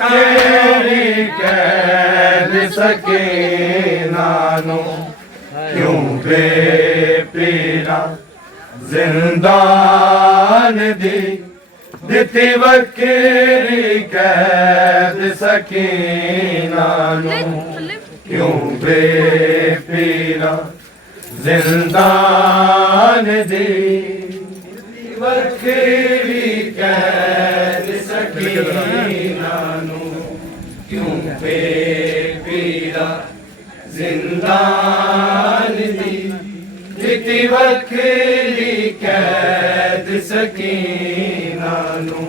वखेरी कैद सकीना नू क्यों बेपीरा जिंदान दी दिती वखेरी कैद सकीना नू क्यों बेपीरा जिंदान दी वखेरी कैद सकीना नू क्यों बेपीरा जिंदान दी दिती वखेरी कैद सकीना नू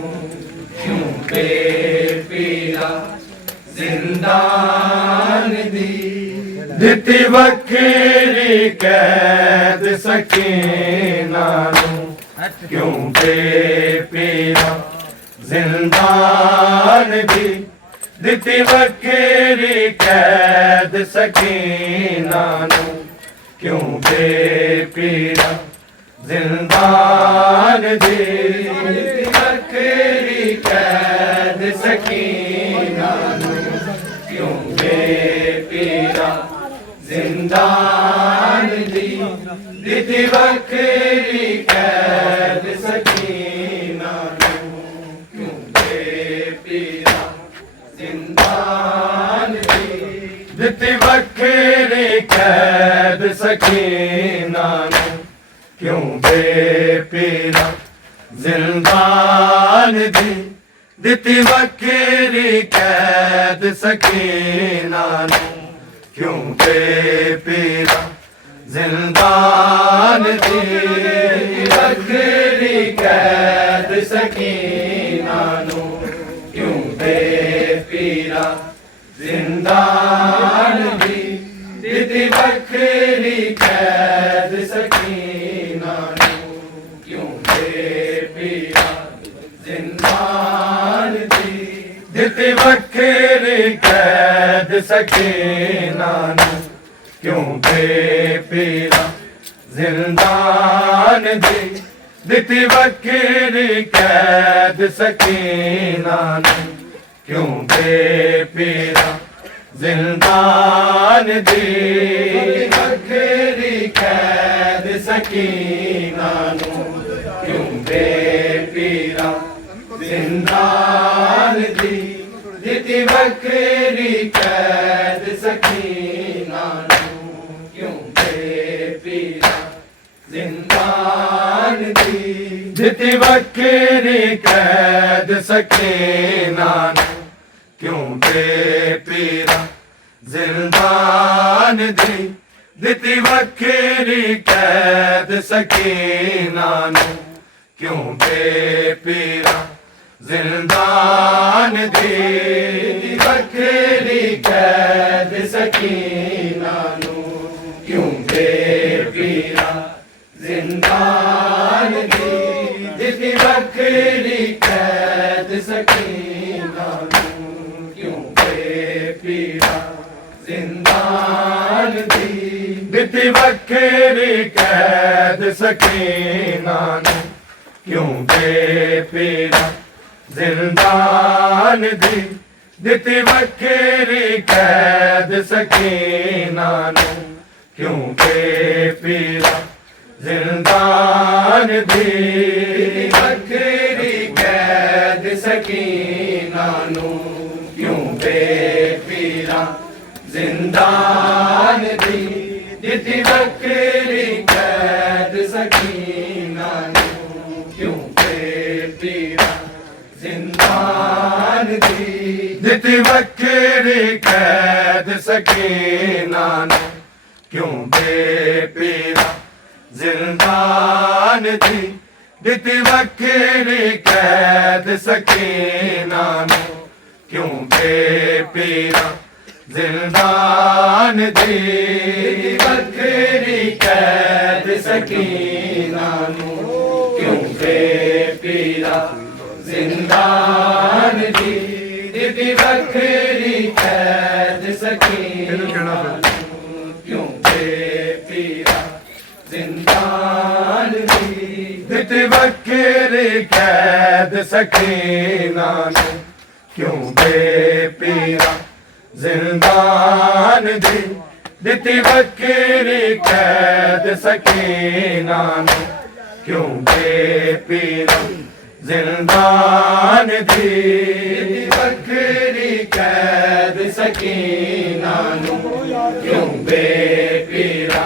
क्यों बेपीरा जिंदान दी दिती वखेरी कैद सकीना नू क्यों बेपीरा जिंदान दी दिती वखेरी कैद सकीना नू क्यों बेपीरा जिंदान दी वखेरी कैद सकीना नू क्यों बेपीरा जिंदान दी दिती वखेरी कैद सकीना नू क्यों बेपीरा जिंदान दी दिती वखेरी कैद सकीना नू क्यों बेपीरा जिंदान दी दिती वखेरी कैद सकीना नू क्यों बेपीरा जिंदान दी वखेरी कैद सकीना नू क्यों बेपीरा जिंदान दी दिती वखेरी कैद सकीना नू क्यों बेपीरा जिंदान दी दिती वखेरी कैद सकीना नू क्यों बेपीरा जिंदान दी दिती वखेरी कैद सकीना नू क्यों बेपीरा जिंदान दी वखेरी कैद सकीना नू क्यों बेपीरा जिंदान दी दिती वखेरी कैद सकीना नू क्यों बेपीरा जिंदान दी दिती वखेरी कैद सकीना नू क्यों बेपीरा जिंदान दी दिती वखेरी कैद सकीना नू क्यों बेपीरा जिंदान दी वखेरी कैद सकीना नू क्यों बेपीरा जिंदान दी दिती वखेरी कैद सकीना नू क्यों बेपीरा जिंदान दी दिती वखेरी कैद सकीना नू क्यों बेपीरा जिंदान दी दिती वखेरी कैद सकीना नू क्यों बेपीरा जिंदान दी वखेरी कैद सकीना नू क्यों बेपीरा जिंदान दी दिती वखेरी कैद सकीना नू क्यों बेपीरा जिंदान दी दिती वखेरी कैद सकीना नू क्यों बेपीरा जिंदान दी दिती वखेरी कैद सकीना नू क्यों बेपीरा जिंदान दी वखेरी कैद सकीना नू क्यों बेपीरा जिंदान दी दिती वखेरी कैद सकीना नू क्यों बेपीरा जिंदान दी दिती वखेरी कैद सकीना नू क्यों बेपीरा जिंदान दी दिती वक्री कैद सकीना नू क्यों बेपीरा जिंदान दी दिती वक्री कैद सकीना नू क्यों बेपीरा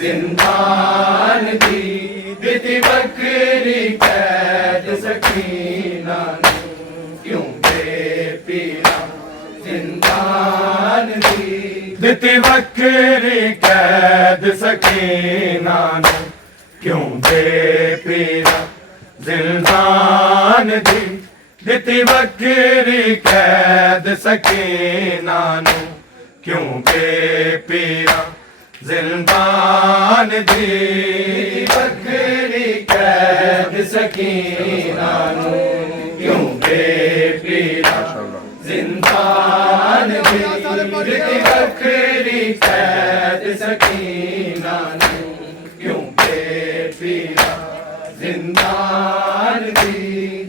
जिंदान दी दिती वक्री कैद सकीना नू क्यों बेपीरा जिंदान दी दिती वक्री कैद सकीना नू क्यों बेपीरा जिंदान दी दिती वक्री कैद सकीना नू क्यों बेपीरा जिंदान दी वक्री कैद सकीना नू क्यों बेपीरा जिंदान दी दिती वक्री कैद सकीना नू क्यों बेपीरा जिंदान दी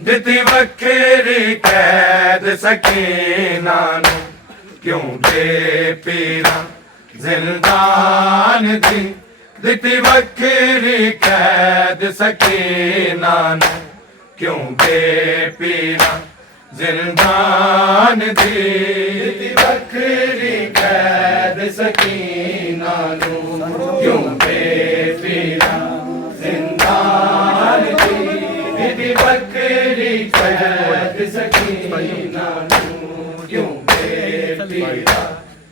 दिती वक्री कैद सकीना नू क्यों बेपीरा जिंदान दी दिती वक्री कैद सकीना नू क्यों बेपीरा जिंदान दी दिती वक्री कैद सकीना नू क्यों बेपीरा जिंदान दी दिती वक्री कैद सकीना नू क्यों बेपीरा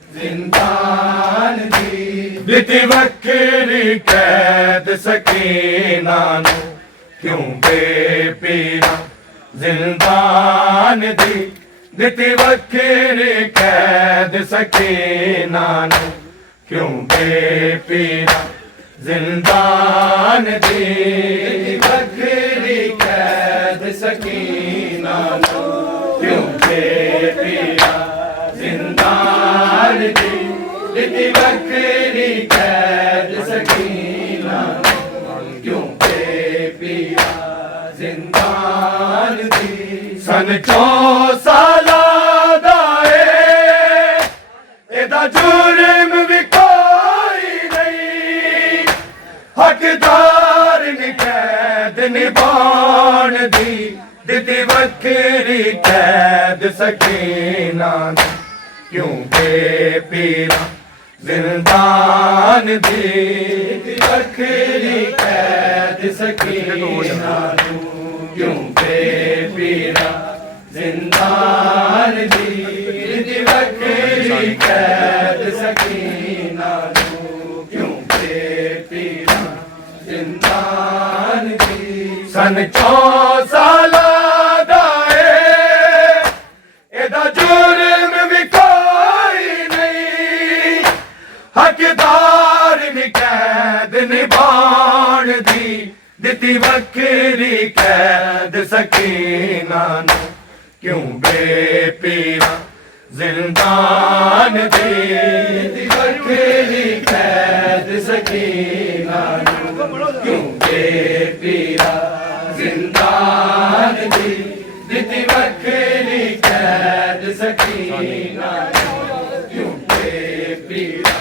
जिंदान दी दिती वक्री कैद सकीना नू क्यों बेपीरा जिंदान दी दिती वक्री कैद सकीना नू क्यों बेपीरा जिंदान दी वक्री कैद सकीना नू क्यों बेपीरा जिंदान दी दिती वक्री कैद सकीना क्यों बेपीरा जिंदान दी सन 4 साला दा एदा जुर्म भी कोई नहीं हकदार नी कैद निभाण दी दिती वक्री कैद सकीना क्यों बेपीरा जिंदान दी वक्री कैद सकीना क्यों बेपीरा जिंदान दी वक्री कैद सकीना क्यों बेपीरा जिंदान दी सन 4 साला दा एदा जुर्म भी हकदार नी कैद निभाण दी दिती वक्री कैद सकीना नू क्यों बेपीरा जिंदान दी वक्री कैद सकीना नू क्यों बेपीरा जिंदान दी दिती वक्री कैद सकीना क्यों बेपीरा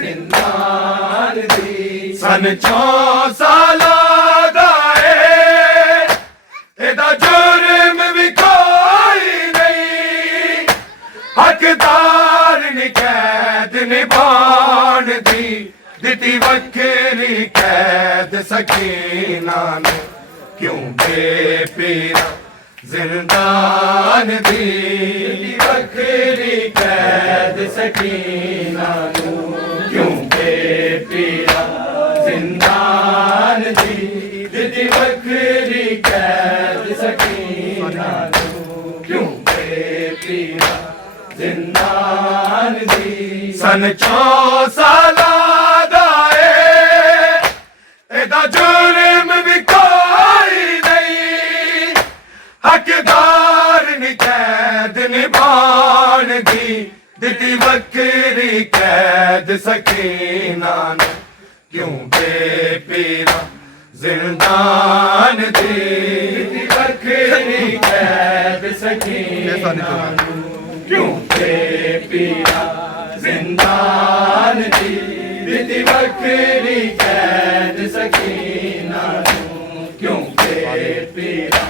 जिंदान दी सन 4 साला दा एदा जुर्म भी कोई नहीं हकदार नी कैद निभाण दी दिती वक्री कैद सकीना नू क्यों बेपीरा जिंदान दी वक्री कैद सकीना नू क्यों बेपीरा जिंदान दी दिती वक्री कैद सकीना नू क्यों बेपीरा जिंदान दी सन 4 साला दा एदा जुर्म भी कोई नहीं हकदार नी कैद निभाण दी दिती वक्री कैद सकीना क्यों बेपीरा जिंदान दी वक्री कैद ਸਕੀਨਾ ਨੂੰ क्यों पीरा जिंदान दी दिती बकरी कैद सकीना नूं क्यों पीरा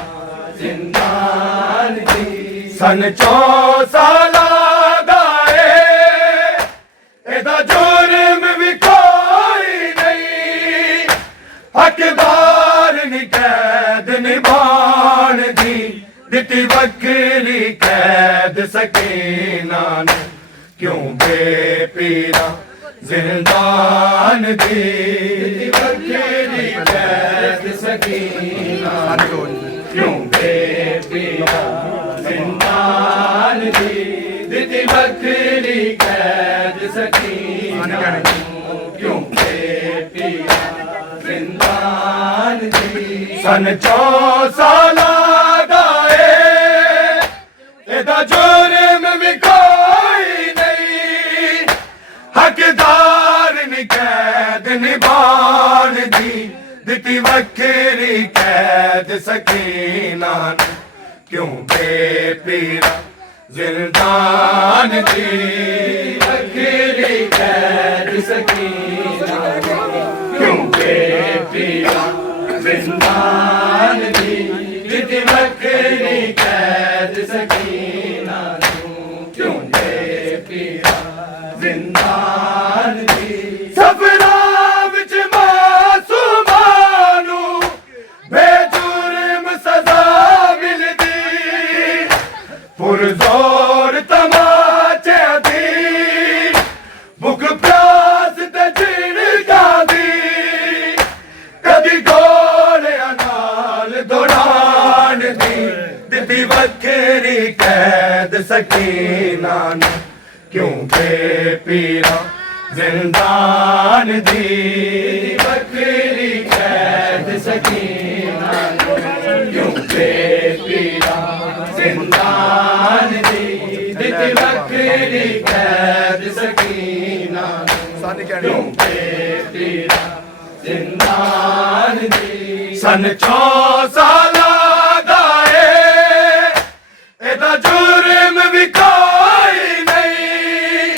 जिंदान दी सन 4 साला दा एदा जुर्म भी कोई नहीं हकदार नी कैद निभान दी दिती बकरी कैद सकीना ने क्यों बेपीरा जिंदान दी दिती बकरी कैद सकीना क्यों बेपीरा जिंदान दी दिती बकरी कैद सकीना क्यों बेपीरा जिंदान दी सन 4 साला जुर्म भी कोई नहीं हकदार नी कैद निभान दी दिती बकरी कैद सकीना क्यों बेपीरा जिंदान दी बकरी कैद सकीना क्यों बेपीरा जिंदान दी दिती बकरी कैद सकीना क्यों पीरा जिंदान दी सफरा विच मासूमां नूं बेजुर्म सजा मिलदी पुरजोर तमाचे दी भुख प्यास ते झिड़का दी कदी गोलियां नाल दौड़ान दी दिती बकरी कैद सकीना क्यों बेपीरा जिंदान दी बकरी कैद सकीना क्यों बेपीरा जिंदान दी दिती बकरी कैद सकीना क्यों बेपीरा जिंदान दी सन 4 साला जुर्म भी कोई नहीं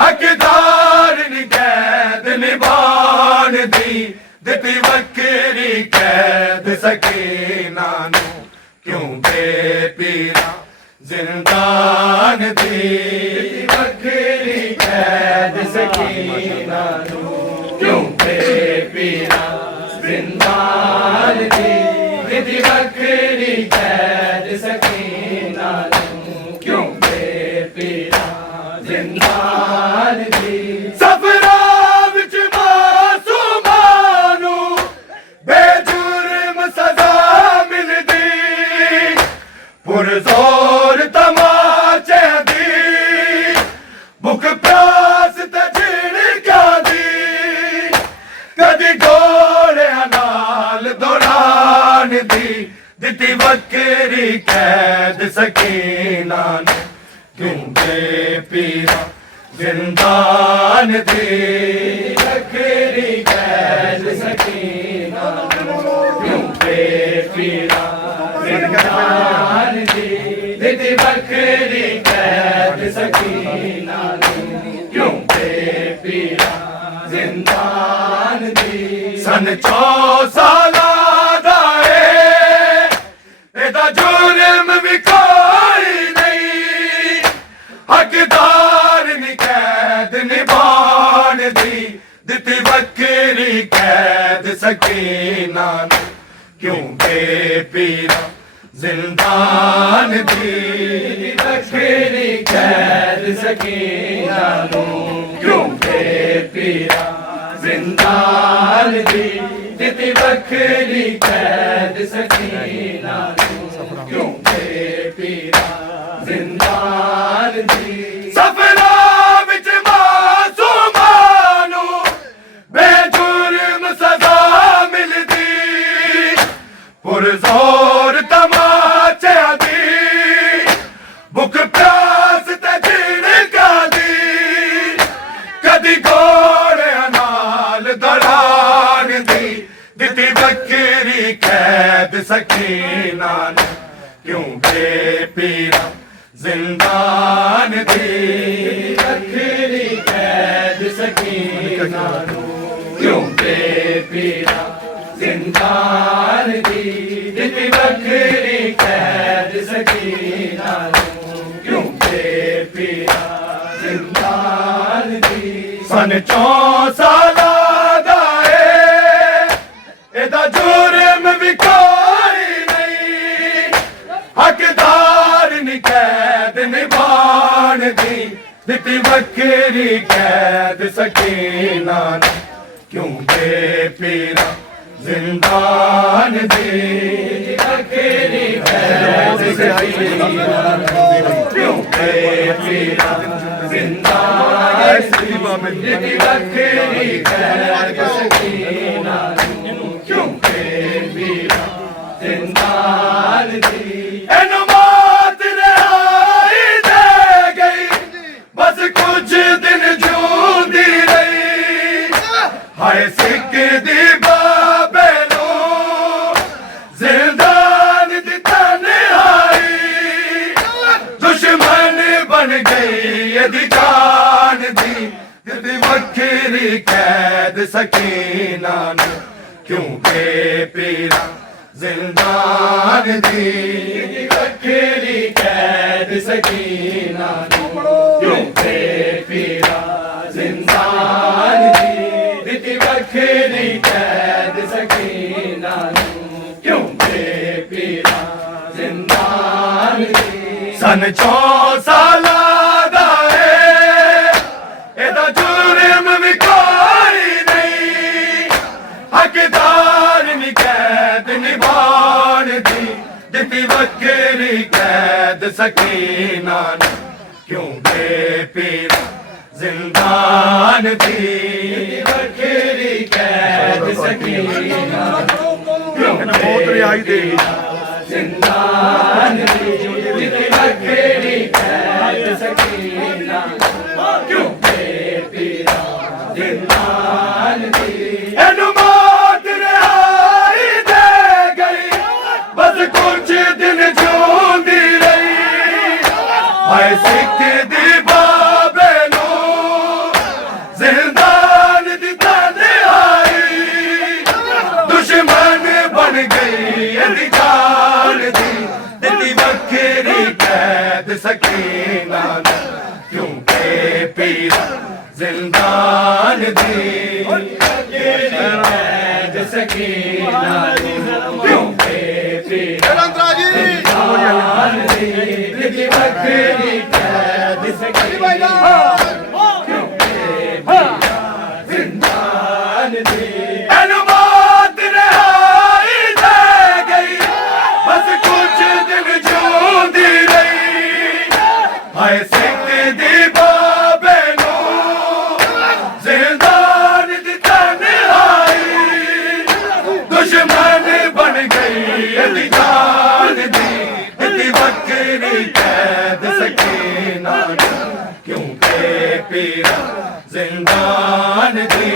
हकदार नी कैद निभान दी दिती बकरी कैद सकीना क्यों बेपीरा जिंदान दी बकरी कैद सकीना क्यों बेपीरा जिंदान दी दिती बकरी कैद सकीना क्यों बेपीरा जिंदान दी सफरा विच मासूमां नूं बेजुर्म सजा मिलदी पुरजोर तमाचे दी भुख प्यास ते झिड़का दी कदी गोलियां नाल दौड़ान दी दिती बकरी कैद सकीना क्यों बेपीरा जिंदान दी बकरी कैद सकीना क्यों बेपीरा जिंदान दी दिती बकरी कैद सकीना क्यों बेपीरा जिंदान दी सन 4 साला जुर्म भी कोई नहीं हकदार नी कैद निभान दी दिती बकरी कैद सकीना क्यों बेपीरा जिंदान दी बकरी कैद सकीना क्यों बेपीरा जिंदान दी दिती बकरी कैद सकीना क्यों बेपीरा जिंदान दी सफरा विच मासूमां नूं बेजुर्म सजा मिलदी पुरजोर तमाचे दी भुख प्यास ते झिड़का दी कदी गोलियां नाल दौड़ान दी दिती बकरी कैद सकीना क्यों पीरा जिंदान दी अखरी कैद सकीना नू क्यों दे पीरा जिंदान दी दिती वखरी कैद सकीना नू क्यों दे पीरा जिंदान दी सन 4 साला दा एदा जुर्म भी कोई नहीं हकदार नी कैद निभान दी दिती वखरी कैद सकीना नू क्यों दे पीरा जिंदान दी वखरी कैद सकीना नू क्यों दे पीरा जिंदान दी वखरी कैद सकीना नू क्यों दे पीरा जिंदान दी एनुमात रिहाई दे गई बस कुछ दिन जूंदी रही हाय सिख दी बाबे नू जिंदान दी तन्हाई दुश्मन बन गई यदि जान दी दिती वखरी कैद सकीना नू क्यों दे पीरा जिंदान दी वखरी कैद सकीना नू क्यों दे पीरा जिंदान दी दिती वखरी कैद सकीना नू क्यों दे पीरा जिंदान दी सन 4 साला दा एदा जुर्म भी कोई नहीं हकदार नी कैद निभान दी दिती वखरी कैद सकीना नू क्यों दे पीरा जिंदान दी वखरी कैद सकीना नू क्यों दे पीरा जिंदान दी वखरी कैद सकीना नू क्यों दे पीरा जिंदान दी एनुमात रिहाई दे गई बस कुछ दिन जूंदी रही हाय सिख दी बाबे नू जिंदान दी तन्हाई दुश्मन बन गई यदि जान दी दिती वखरी कैद सकीना नू क्यों दे पीरा जिंदान दी कैद सकीना नू क्यों दे पीरा जिंदान दी दिती वखरी कैद सकीना क्यों दे पीरा जिंदान दी एनुमात रिहाई दे गई बस कुछ दिन जूंदी रही हाय सिख दी बाबे नू जिंदान दी तन्हाई दुश्मन बन गई यदि जान दी दिती वखरी कैद सकीना नू क्यों दे पीरा जिंदान दी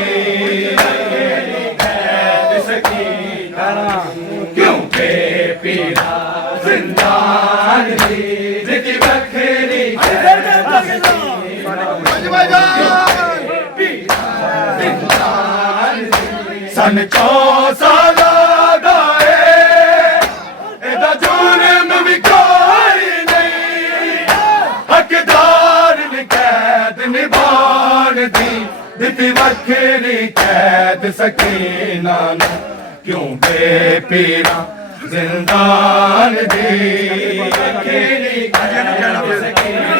कैद सकीना नू क्यों दे पीरा जिंदान दी दिती वखरी कैद सकीना सन 4 साला दा एदा जुर्म भी कोई नहीं हकदार नी कैद निभान दी दिती वखरी कैद सकीना नू क्यों दे पीरा जिंदान दी वखरी कैद सकीना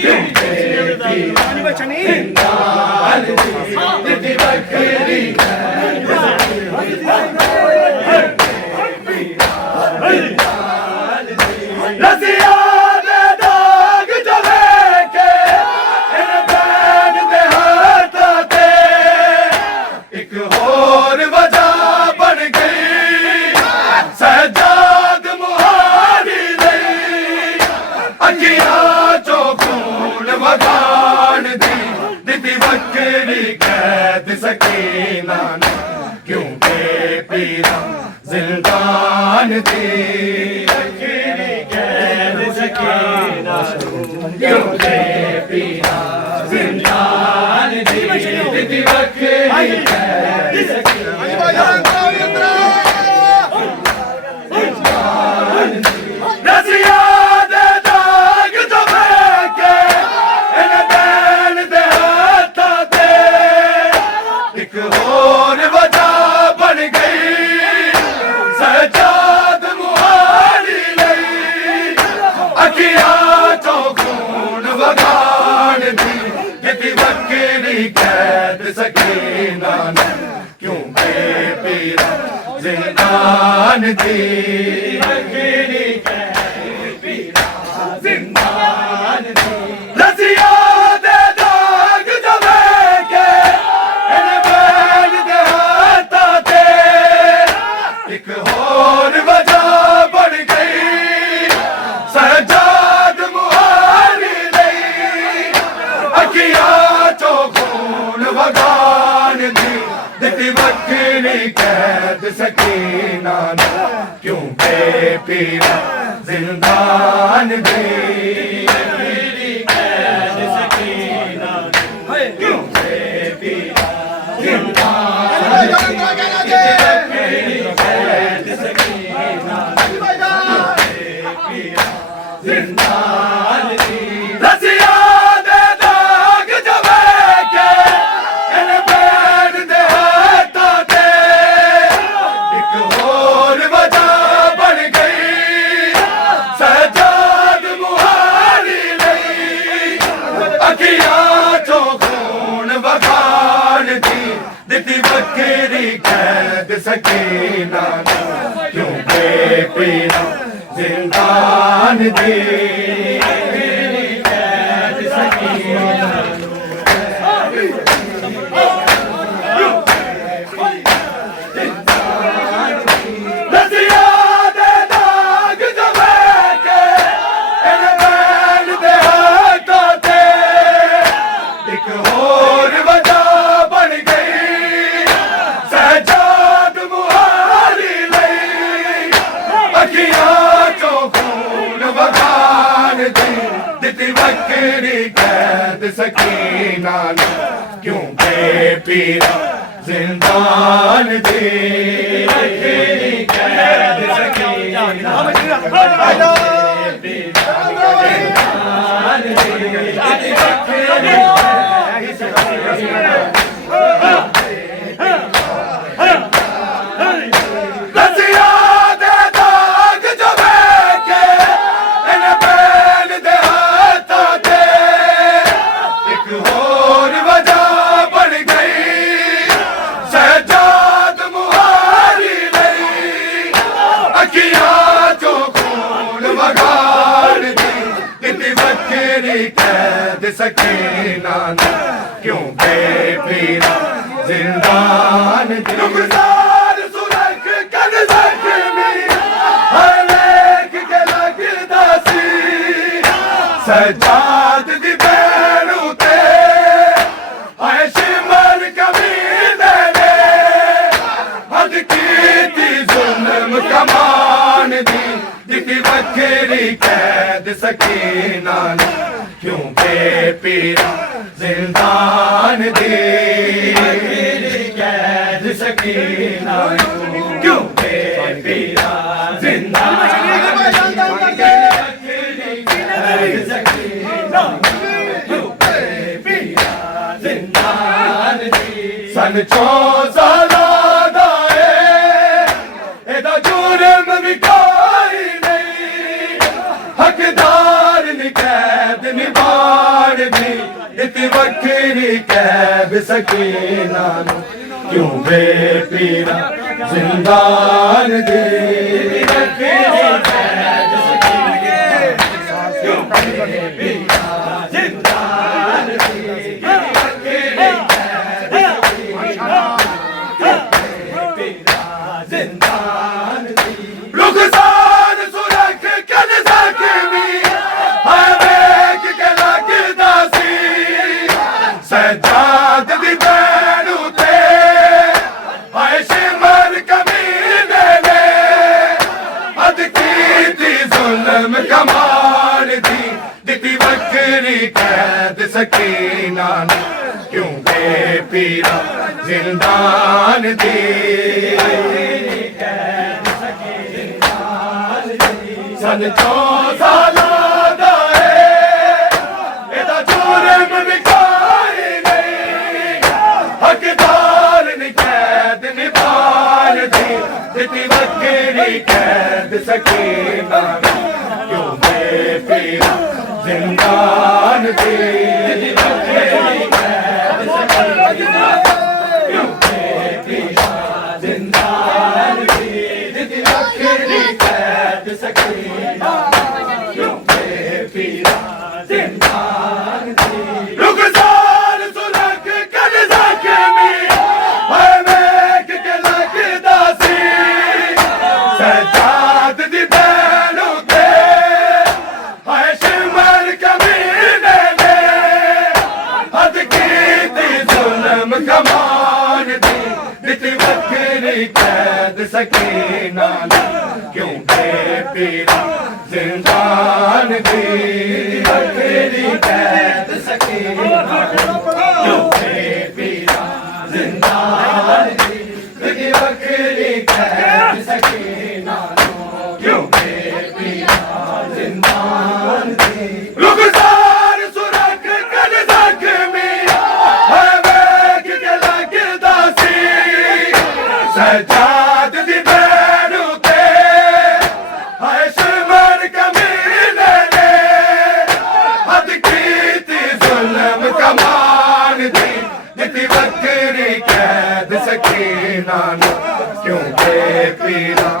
क्यों दे पीरा जिंदान दी दिती वखरी कैद रसिया दे दाग जले के इन बैन दे हाथां ते एक होर वजह बन गई सजाद मुहारी दई अखियां चो खून वगान दी दिती वखरी कैद सकीना नू क्यों दे पीरा जिंदान दी वखरी कैद सकीना क्यों दे पीरा जिंदान दी दिती वखरी कैद सकीना रसिया दे दाग जो फेंके इन बैल दे हाथां ते एक होर वजह बन गई सजाद मुहारी लई अखियां चों खून वगाण दी दिती वखरी कैद सकीना क्यों बेपीरा जिंदान दी वखरी कैद पीरा जिंदान दी रसिया दे दाग जो फेंके इन बैल दे हाथां ते एक होर वजह बन गई सजाद मुहारी लई अखियां चों खून वगाण दी दिती वखरी कैद सकीना क्यों बेपीरा जिंदान दी वखरी कैद सकीना क्यों बेपीरा जिंदान रसिया दे दाग जो फेंके इन बैल दे हाथां ते एक होर वजह बन गई सजाद मुहारी लई अखियां चों खून वगाण दी दिती वखरी कैद सकीना क्यों बेपीरा जिंदान दी वखरी कैद सकीना रसिया दे दाग जो फेंके इन बैल दे हाथां ते एक होर वजह बन गई सजाद मुहारी लई अखियां चों खून वगाण दी दिती वखरी कैद सकीना क्यों बेपीरा जिंदान दी वखरी कैद सकीना रसिया दे दाग जो फेंके इन बैल दे हाथां ते एक होर वजह बन गई सजाद मुहारी लई अखियां चों खून वगाण दी दिती वखरी कैद सकीना क्यों बेपीरा जिंदान दी रुखसार सुरख कद जख्मी हर एक के लगदा सी सजाद दी बैल उते आए शिमर कमीने ने हद कीती जुल्म कमान दी दिती वखरी कैद सकीना क्यों बेपीरा जिंदान दी वखरी कैद सकीना क्यों बेपीरा जिंदान दी वखरी कैद सकीना क्यों बेपीरा जिंदान दी सन 4 सालां दा एदा जुर्म भी कोई नहीं हकदार नी कैद निभाण दी दिती वखरी कैद सकीना क्यों बेपीरा जिंदान दी वखरी कैद सकीना क्यों बेपीरा जिंदान दी वखरी कैद सकीना क्यों बेपीरा जिंदान दी रुखसार सुरख कद जख्मी हर एक के लगदा सी सजाद दी बैल उते आए शिमर कमीने ने हद की बकरी कैद सकीना ने क्यों बेपीरा जिंदान दी सन 4 साल बकरी कैद सकीना क्यों बेपीरा जिंदान दी बकरी कैद सकीना क्यों बेपीरा जिंदान दी बकरी कैद सकीना क्यों बेपीरा जिंदान दी रुखसार सुलग कर ज़ख्मी है वेख के लगदा सी सजाद दी बैलों के हाय शिमर कमीने ने हद की दी जुल्म कमान दी दिती बकरी कैद सकीना ने क्यों बेपीरा जिंदान दी बकरी कैद सकीना क्यों बेपीरा जिंदान दी दिती बकरी कैद सकीना क्यों बेपीरा जिंदान दी रुखसार सुरख कर ज़ख्मी है वेख के लगदा सी सजाद दी बैलों के हाय शिमर कमीने ने हद कीती जुल्म कमान दी दिती बकरी कैद सकीना ने क्यों बेपीरा